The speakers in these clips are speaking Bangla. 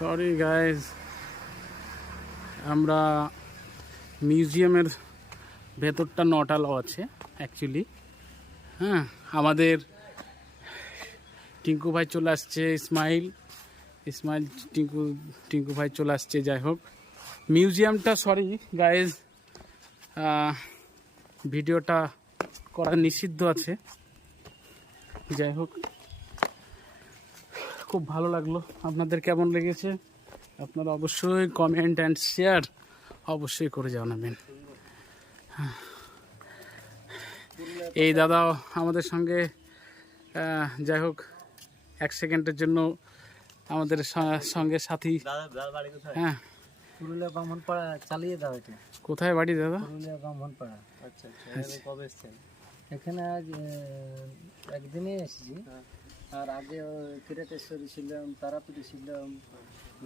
সরি গাইজ, আমরা মিউজিয়ামের ভেতরটা নটালো আছে অ্যাকচুয়ালি। হ্যাঁ, আমাদের টিঙ্কু ভাই চলে আসছে, ইসমাইল টিঙ্কু ভাই চলে আসছে। যাই হোক, মিউজিয়ামটা সরি গাইজ, ভিডিওটা করা নিষিদ্ধ আছে। যাই হোক, খুব ভালো লাগলো। আপনাদের কেমন লেগেছে আপনারা অবশ্যই কমেন্ট অ্যান্ড শেয়ার অবশ্যই করে জানাবেন। এই দাদা আমাদের সঙ্গে, যাই হোক, এক সেকেন্ডের জন্য আমাদের সঙ্গে সাথী। হ্যাঁ, পুরুলিয়া ব্রাহ্মণপাড়া চালিয়ে দাও এটা। কোথায় বাড়ি দাদা? পুরুলিয়া ব্রাহ্মণপাড়া। আচ্ছা আচ্ছা, কবে এসেছেন? এখানে আজ একদিনই এসেছি। আর আগে কিরাটেশ্বরী ছিলাম, তারাপীঠে ছিলাম,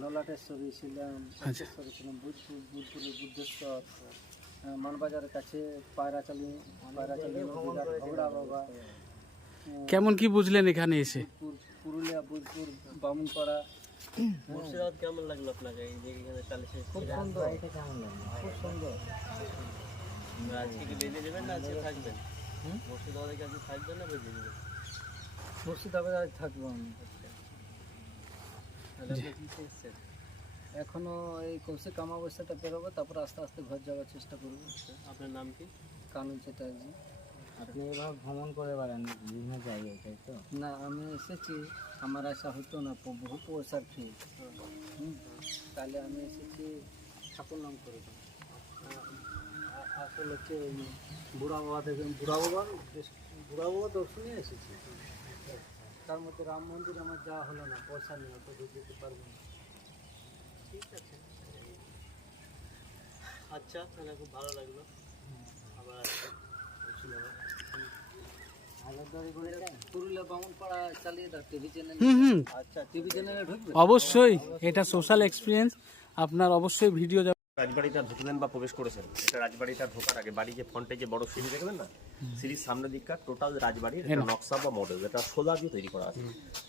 নলাটেশ্বরী ছিলাম, সত্যেশ্বরী ছিলাম, বুধপুরের বুদ্ধেশ্বর, মানবাজারের কাছে পায়রাচালি ভগড়া বাবা। কেমন কি বুঝলেন এখানে এসে? পুরুলিয়া বুধপুর ব্রাহ্মণপাড়া। মুর্শিদাবাদ কেমন লাগলো আপনাকে? এই যে এখানে চালিয়ে খুব সুন্দর। এটা কেমন লাগলো? খুব সুন্দর। আজকে কি বেঁধে দেবেন না আজকে থাকবেন? মুর্শিদাবাদে কি আজকে থাকবেন না বেঁধে দেবেন? মুর্শিদাবাদে আজ থাকবো আমি। তাহলে আপনি কি চেয়েছেন? এখনো এই কৌশিক অমাবস্যাটা পেরোবো, তারপর আস্তে আস্তে ঘর যাওয়ার চেষ্টা করবো। আপনার নাম কি? কানুন চ্যাটার্জি। আপনি এভাবে ভ্রমণ করে বেড়ান বিভিন্ন জায়গায়, তাই তো? না, আমি এসেছি, আমার আশা হতো না, বহু পয়সার ফি। তাহলে আমি এসেছি ঠাকুর নাম করে দেবো। আসলে হচ্ছে বুড়া বাবা দেখবেন, বুড়া বাবা দর্শনে এসেছি। তার মধ্যে রাম মন্দির আমার যাওয়া হলো না, পয়সা নিয়ে অত দূর যেতে পারবো না। ঠিক আছে, আচ্ছা, তাহলে খুব ভালো লাগলো। আবার আসবেন মুর্শিদাবাদ। পুরুলিয়া ব্রাহ্মণপাড়া চালিয়ে দাও টিভি চ্যানেল। আচ্ছা, টিভি চ্যানেলে ঢুকবে অবশ্যই, এটা সোশ্যাল এক্সপিরিয়েন্স, আপনার অবশ্যই ভিডিও। রাজবাড়িটা ঢুকলেন বা প্রবেশ করেছেন, এটা রাজবাড়িটা ঢোকার আগে বাড়ি যে ফ্রন্টে যে বড় সিঁড়ি দেখবেন না, সিঁড়ির সামনের দিকটা টোটাল রাজবাড়ির একটা নকশা বা মডেল, যেটা সোলা দিয়ে তৈরি করা আছে।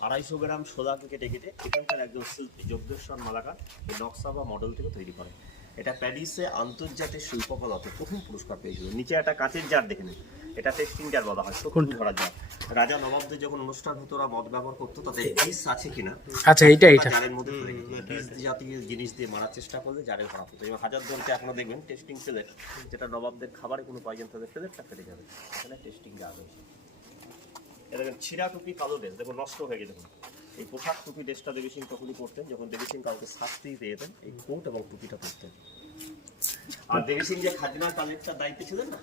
250 গ্রাম সোলাকে কেটে কেটে এখানকার একজন শিল্পী যোগেশ্বর মালাকার এই নকশা বা মডেল থেকে তৈরি করে। এটা প্যারিসে আন্তর্জাতিক শিল্পকলাতে প্রথম পুরস্কার পেয়েছিল। নিচে একটা কাঁচের জার দেখে নিন, এটা টেস্টিং জার বলা হয়, শকুন ধরা জার। রাজা নবাবদের যখন অনুষ্ঠান হতো ওরা মদ ব্যবহার করতো, তাতে বিষ আছে কিনা আচ্ছা, এইটা জারের মধ্যে বিষ জাতীয় জিনিস দিয়ে মারার চেষ্টা করলে জারে ধরা হতো। এবং হাজারদুয়ারিতে এখনো দেখবেন টেস্টিং সেলের, যেটা নবাবদের খাবারে কোনো পয়জন তাদের সেলেরটা ফেলে যাবে, এখানে টেস্টিং জার রয়েছে। এটা দেখেন ছিঁড়া টুপি, কালো ড্রেস, দেখুন নষ্ট হয়ে গেছে। দেখুন এই পোশাক টুপি ড্রেসটা দেবী সিং তখনই পরতেন যখন দেবী সিং কাউকে শাস্তি দিয়ে যেতেন, এই কোট এবং টুপিটা পরতেন। আর দেবী সিং যে খাজনা কালেক্টার দায়িত্বে ছিলেন না,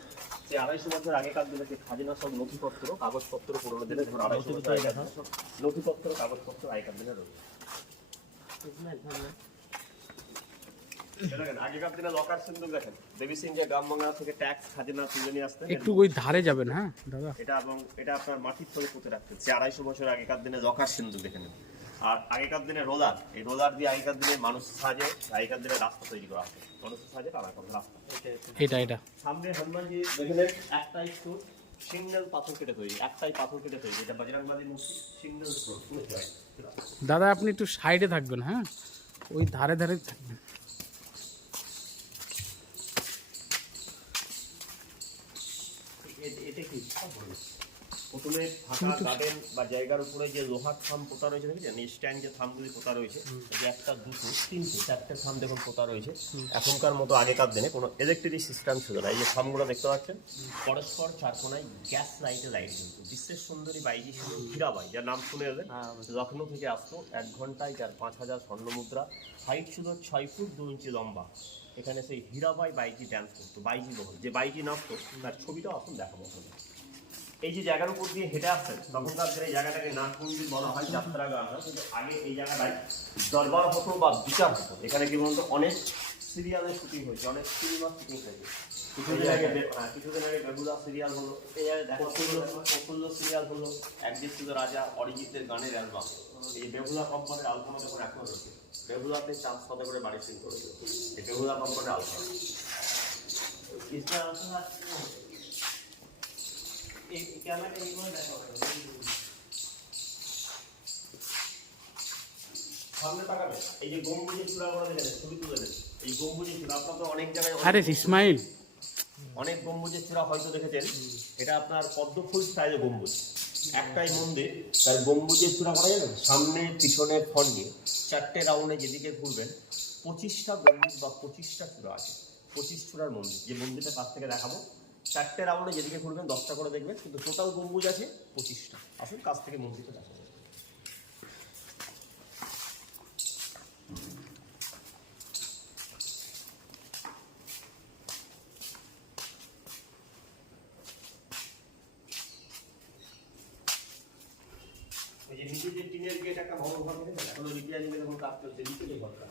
সে 250 বছর আগেকার দিনে যে খাজনা সব নথিপত্র কাগজপত্র পুরোনো দিনে, ধরুন 250 বছর আগেকার সব নথিপত্র কাগজপত্র আগেকার দিনে রয়েছে। আগেকার দিনে লকার সিন্ধুক দেখেন, দেবী সিং যে গ্রাম বাংলা থেকে ট্যাক্স খাজনা তুলে নিয়ে আসতেন। একটু ওই ধারে যাবেন। হ্যাঁ দাদা, এটা এবং এটা আপনার মাটির তলে পুঁতে রাখতেন। সে 250 বছর আগেকার দিনে লকার সিন্ধুক দেখে নেন। আর আগেকার দিনে রোলার, এই রোলার দিয়ে আগেকার দিনে মানুষ সাহায্যে আগেকার দিনে রাস্তা তৈরি করা হতো, মানুষের সাহায্যে তারা রাস্তা। এটা সামনে হনুমানজি দেখলেন, একটাই স্টোর সিঙ্গেল পাথর কেটে তৈরি, একটাই পাথর কেটে তৈরি, এটা বজরংবলী মূর্তি সিঙ্গেল স্টোর। দাদা আপনি একটু সাইডে থাকবেন, হ্যাঁ ওই ধারে ধারে থাকবেন। এটা কি প্রথমে ফাঁকা গার্ডেন বা জায়গার উপরে যে লোহার থাম পোতা রয়েছে, দেখেছেন এই স্ট্যান্ড যে থামগুলি পোতা রয়েছে, যে একটা, দুটো, তিনটে, চারটে থাম দেখুন পোতা রয়েছে। এখনকার মতো আগেকার দিনে কোনো ইলেকট্রিক সিস্টেম ছিল না। এই যে থামগুলো দেখতে পাচ্ছেন, পরস্পর চারকোনায় গ্যাস লাইটে লাইট। কিন্তু বিশ্বের সুন্দরী বাইজি ছিল হীরাবাই, যার নাম শুনে এলেন, লখনৌ থেকে আসতো। 1 ঘন্টায় যার 5000 স্বর্ণ মুদ্রা, হাইট ছিল 6 ফুট 2 ইঞ্চি লম্বা। এখানে সেই হীরাবাই বাইজি ড্যান্স করতো, বাইজি মহল, যে বাইজি নাচতো তার ছবিটাও আসুন দেখাবো। এই যে জায়গার উপর দিয়ে হেঁটে আসছেন, তখনকার দিনে এই জায়গাটাকে নাটমন্দির বলা হয়, যাত্রা গান হয়। কিন্তু আগে এই জায়গাটায় দরবার হতো বা বিচার হতো। এখানে কি বলতো, অনেক সিরিয়ালের শুটিং হয়েছে, অনেক সিনেমা শুটিং হয়েছে। কিছুদিন আগে বেহুলা সিরিয়াল হলো, প্রফুল্ল সিরিয়াল হলো, একদিন ছিল রাজা অরিজিতের গানের অ্যালবাম। এই বেহুলা কোম্পানির অ্যালবাম যখন এখনো রয়েছে, বেহুলাতে 400 করে বাড়ি সিং করেছিল এই বেহুলা কোম্পানির অ্যালবাম। সামনে তাকাবে, এই যে গম্বুজের চূড়া করা দেখেন, ছবি তুলে দেন, এই গম্বুজের চূড়া আপনার তো অনেক জায়গায় আরে ইসমাইল, অনেক গম্বুজের চূড়া হয়তো দেখেছেন, এটা আপনার পদ্ম ফুল স্টাইলে গম্বুজ, একটাই মন্দির তার গম্বুজের চূড়া করা যাবে, সামনে পিছনে ফল নিয়ে 4টে রাউন্ডে যেদিকে ঘুরবেন 25টা গম্বুজ বা 25টা চূড়া আছে, 25 চূড়ার মন্দির, যে মন্দিরটা কাছ থেকে দেখাবো 4টে রাউন্ডে যেদিকে ঘুরবেন 10টা করে দেখবেন, কিন্তু টোটাল গম্বুজ আছে 25টা। আসুন কাছ থেকে মন্দিরটা দেখা যাবে। এই যে নিচে যে টিনের গেট একটা বড় ঘর দেখেছেন, এখনো রিপেয়ারিং এর কোনো কাজ চলছে, নিচে যে ঘরটা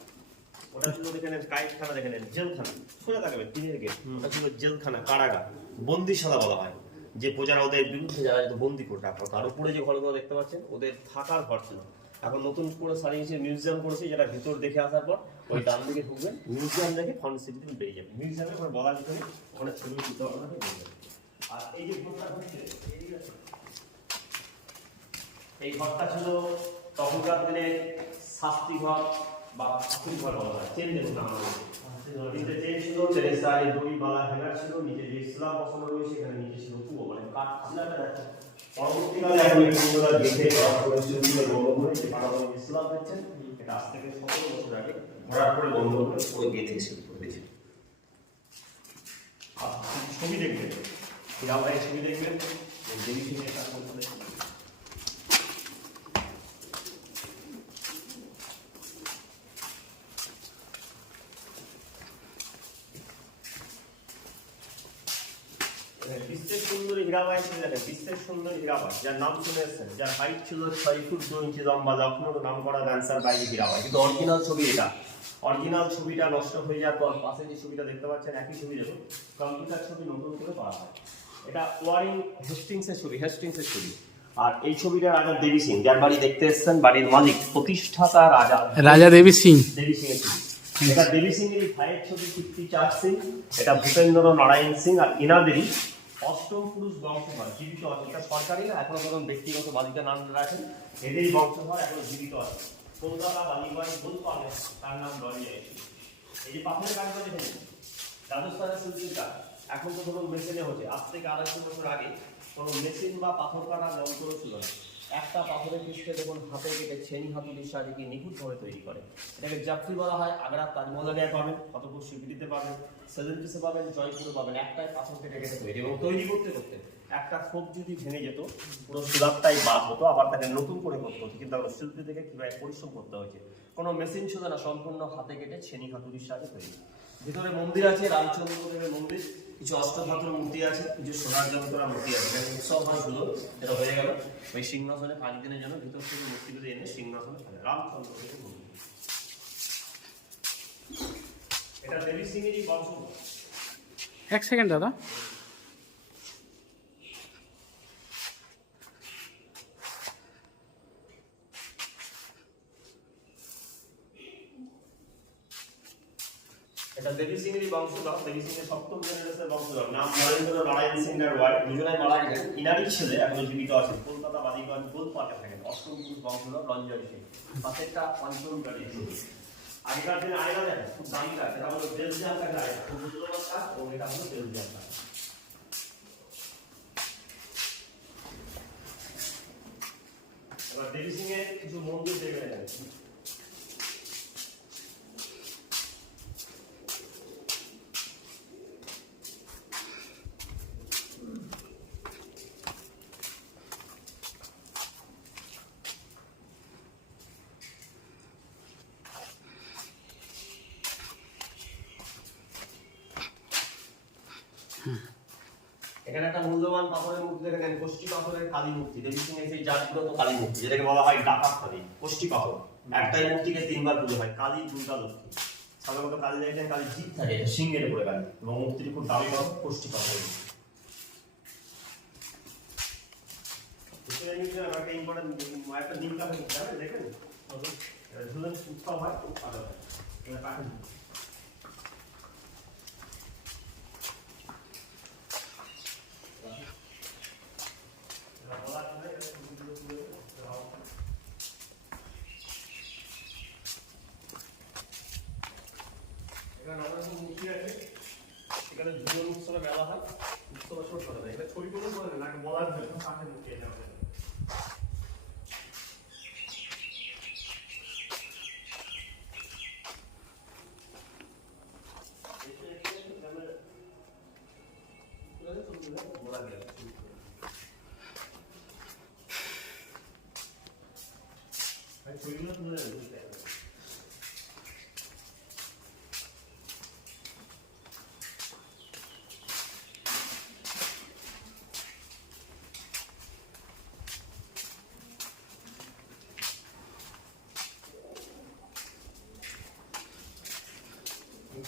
ওটা ছিল দেখে নেন কাইটখানা, দেখে নেন জেলখানা, সোজা থাকবে টিনের গেট, ওটা ছিল জেলখানা, কারাগার, বন্দিশালা বলা হয়, যে প্রজারা ওদের বিরুদ্ধে যারা যেত বন্দি করে রাখতো। তার উপরে যে ঘরগুলো দেখতে পাচ্ছেন ওদের থাকার ঘর ছিল, এখন নতুন করে সারিয়েছে মিউজিয়াম করেছে, যেটা ভিতর দেখে আসার পর ওই ডান দিকে ঢুকবেন, মিউজিয়াম দেখে ফ্রন্ট সিটিতে বেরিয়ে যাবে, মিউজিয়ামে ওখানে বলার কিছু নেই, ওখানে ছবি তুলতে পারবেন। আর এই যে ঘরটা হচ্ছে এই ঘরটা ছিল তখনকার দিনে শাস্তি ঘর বা শাস্তি ঘর বলা হয়, চেন দেখুন আমাদের নিচে চেন ছিল, চেনের সাইডে দড়ি বালা হ্যাঙ্গার ছিল, নিচে যে ইসলাম বসানো রয়েছে, এখানে নিচে ছিল কুয়ো, মানে কাঠ ছিলাটা যাচ্ছে। পরবর্তীকালে এখন এই কুয়োটা গেটে করা হয়েছে, বন্ধ করে যে পাড়াগণ ইসলাম হচ্ছেন, এটা আজ থেকে 17 বছর আগে ভরাট করে বন্ধ করে পুরো গেটে ছিল করে দিয়েছে। আর ছবি দেখবেন, হীরাবাইয়ের ছবি দেখবেন, দেবী থেকে এটা করতে বিশ্বের সুন্দরী হীরাবাই ছিল, দেখেন বিশ্বের সুন্দরী হীরাবাই, যার নাম শুনে এসেছেন, যার হাইট ছিল 6 ফুট 2 ইঞ্চি লম্বা, লখনৌর নাম করা ডান্সার বাইরে হীরাবাই, কিন্তু অরিজিনাল ছবি এটা, অরিজিনাল ছবিটা নষ্ট হয়ে যাওয়ার পর পাশে যে ছবিটা দেখতে পাচ্ছেন একই ছবি দেখুন, কম্পিউটার ছবি নতুন করে করা হয়, এটা ওয়ারিং হেস্টিংসের ছবি, হেস্টিংসের ছবি। আর এই ছবিটা রাজা দেবী সিং, যার বাড়ি দেখতে এসেছেন, বাড়ির মালিক প্রতিষ্ঠাতা রাজা দেবী সিং, দেবী সিং এর ছবি। এটা দেবী সিং এর ভাইয়ের ছবি কীর্তিচাঁদ সিং, এটা ভূপেন্দ্র নারায়ণ সিং, আর ইনাদেরই অষ্টম পুরুষ বংশধর জীবিত আছে, এটা সরকারি না, এখনো যখন ব্যক্তিগত বালিকা নাম রাখেন, এদেরই বংশধর এখনো জীবিত আছে। কলকাতা বালিবাড়ি বলতো আগে, তার নাম লড়িয়ে এসেছে। এই যে পাথরের কাজটা দেখেন, রাজস্থানের শিল্পীর কাজ, এখন তো ধরুন মেশিনে হচ্ছে, আজ থেকে 250 বছর আগে কোনো মেশিন বা পাথর কাটার যন্ত্র ছিল না, একটা পাথরের পিসকে দেখুন হাতে কেটে ছেনি হাতুড়ির সাহায্যে কি নিখুঁতভাবে তৈরি করে, এটাকে জাফরি বলা হয়। আগ্রার তাজমহলে পাবেন, ফতেপুর সিক্রিতে পাবেন, সেজেন্টিসে পাবেন, জয়পুরে পাবেন, একটাই পাথর কেটে কেটে তৈরি, এবং তৈরি করতে করতে একটা খোপ যদি ভেঙে যেত পুরো সুলাপটাই বাদ হতো, আবার তাকে নতুন করে করতে হতো, কিন্তু আমরা শিল্পী থেকে কীভাবে পরিশ্রম করতে হয়েছে, কোনো মেশিন ছিল না, সম্পূর্ণ হাতে কেটে ছেনি হাতুড়ির সাহায্যে তৈরি। ভিতরে মন্দির আছে, রামচন্দ্রদেবের মন্দির, কিছু অষ্টধাতুর মূর্তি আছে, কিছু সোনার জগতরা মূর্তি আছে, উৎসব হয় শুধু, এটা হয়ে গেল ওই সিংহাসনে 5 দিনের জন্য ভিতর থেকে মূর্তিগুলো এনে সিংহাসনে ফেলে, রামচন্দ্রদেবের মন্দির। এটা দেবী সিং এরই বংশধর। এক সেকেন্ড দাদা, এটা দেবী সিং এরই বংশধর, দেবী সিং এর 7ম জেনারেশনের বংশধর, নাম নরেন্দ্র নারায়ণ সিং এর ওয়াইফ, দুজনে মারা গেছেন, ইনারই ছেলে এখনো জীবিত আছে, কলকাতা বালিগঞ্জ গোলপার্কে থাকেন, 8ম পুরুষ বংশধর রঞ্জয় সিং। পাশেরটা পঞ্চম গাড়ি। আগেকার দিনে আয়না দেখেন খুব দামি কাজ, এটা হলো বেলজিয়াম কাঠের আয়না, খুব মূল্যবান কাজ, এবং এটা হলো বেলজিয়াম কাঠ। এবার দেবী সিং এর কিছু মন্দির দেখে নেন। এখানে একটা মূল্যবান পাথরের মূর্তি দেখে নেন, কোষ্ঠী পাথরের কালী মূর্তি, দেবী সিং এর সেই জাগ্রত কালী মূর্তি, যেটাকে বলা হয় ডাকাত কালী, কোষ্ঠী পাথর। একটাই মূর্তিকে 3 বার পুজো হয়, কালী, দুর্গা, লক্ষ্মী। সাধারণত কালী দেখেন, কালী জিভ থাকে, সিংহের উপরে কালী, এবং মূর্তিটি খুব দামি পাথর, কোষ্ঠী পাথর। একটা ইম্পর্টেন্ট একটা লিঙ্ক আছে, দেখেন ঝুলন উৎসব হয়, খুব ভালো হয়। ছবিগুলো তুলে বুঝতে হবে।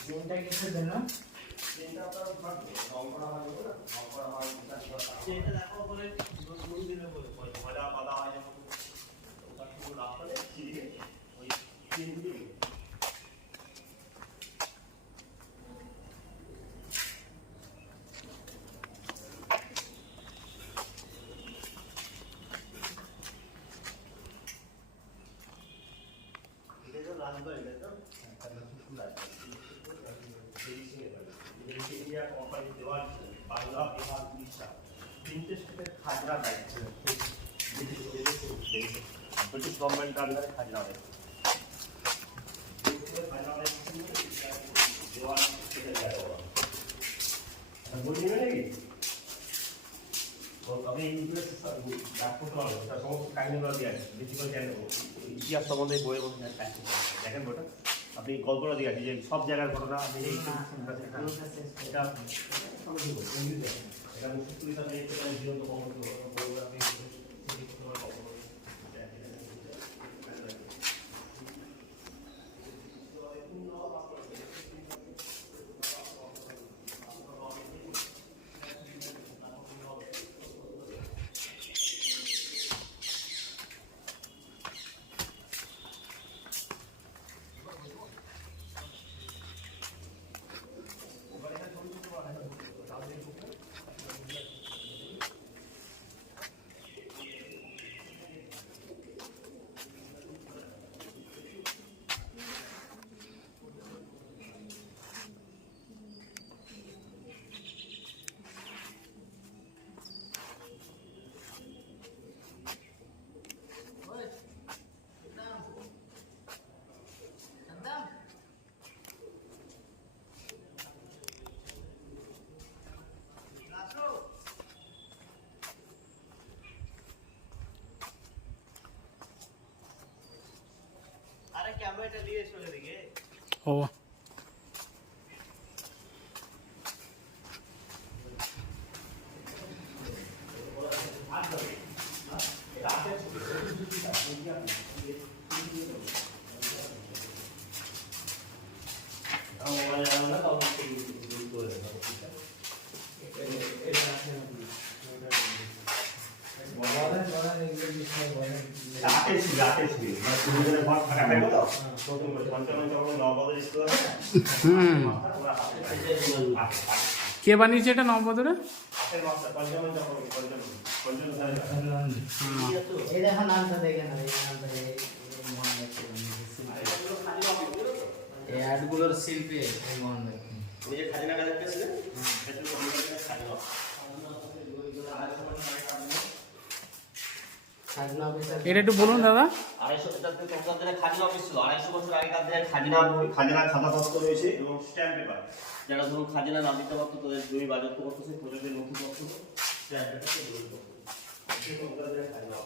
চেনটা কিসের জন্য? চেনটা আপনার রং করা হয় না, রং করা হয় চেনটা দেখো বলে দিলে বলে ময়লা বাঁধা হয় যখন ওটা পুরো রাস্তাতে চিরিয়ে ওই চেন দিয়ে ব্রিটিশ গভর্নমেন্ট আন্ডারে খাজনা দেয় বুঝলি নাকি আমি ইতিহাস সম্বন্ধে বইয়ের মধ্যে দেখেন বইটা আপনি গল্পটা দিয়ে আছে যে সব জায়গার ঘটনা আপনি এই এটা এটা মুক্তিযুদ্ধ জীবন্ত আপনি আরে ক্যামেরাটা নিয়ে এসো এদিকে ও কে বানিয়েছে এটা নববধরে? এই দেখো নামটা দেখে না, এই নামটা এই অ্যাডগুলোর শিল্পী এই মোহন দেখুন। নিজে খাজনা কাজ করছিলেন খাজনা অফিসার এটা একটু বলুন দাদা। 250 খাজনা অফিস ছিল 250 বছর আগেকার দিনের খাজনা খাতাপত্র রয়েছে এবং স্ট্যাম্প পেপার যারা ধরুন খাজনা না দিতে পারতো তাদের জমি বাজেয়াপ্ত করতেছে প্রজেক্টের নথিপত্র স্ট্যাম্প পেপার এগুলো খাজনা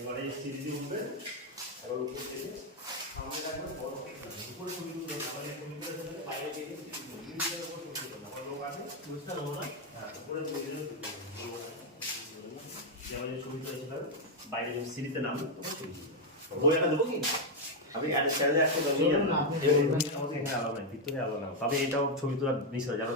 এবারে এই সিঁড়ি উঠবে এবার উপর থেকে সামনে রাখবেন বড় উপরে ছবিগুলো আমাদের ছবিগুলো বাইরে গিয়ে মিডিয়ার উপর ছবিগুলো আমার লোক আছে বুঝতে পারবো না হ্যাঁ উপরে ছবিগুলো যেমন যে ছবি তুলেছিল বাইরে যে সিঁড়িতে নামবে তোমার ছবি বই একটা দেবো কি আপনি স্যালারি একটা দেবেন না আপনি এখানে আলো নাই ভিতরে আলো না তবে এটাও ছবি তোলার বিষয় যারা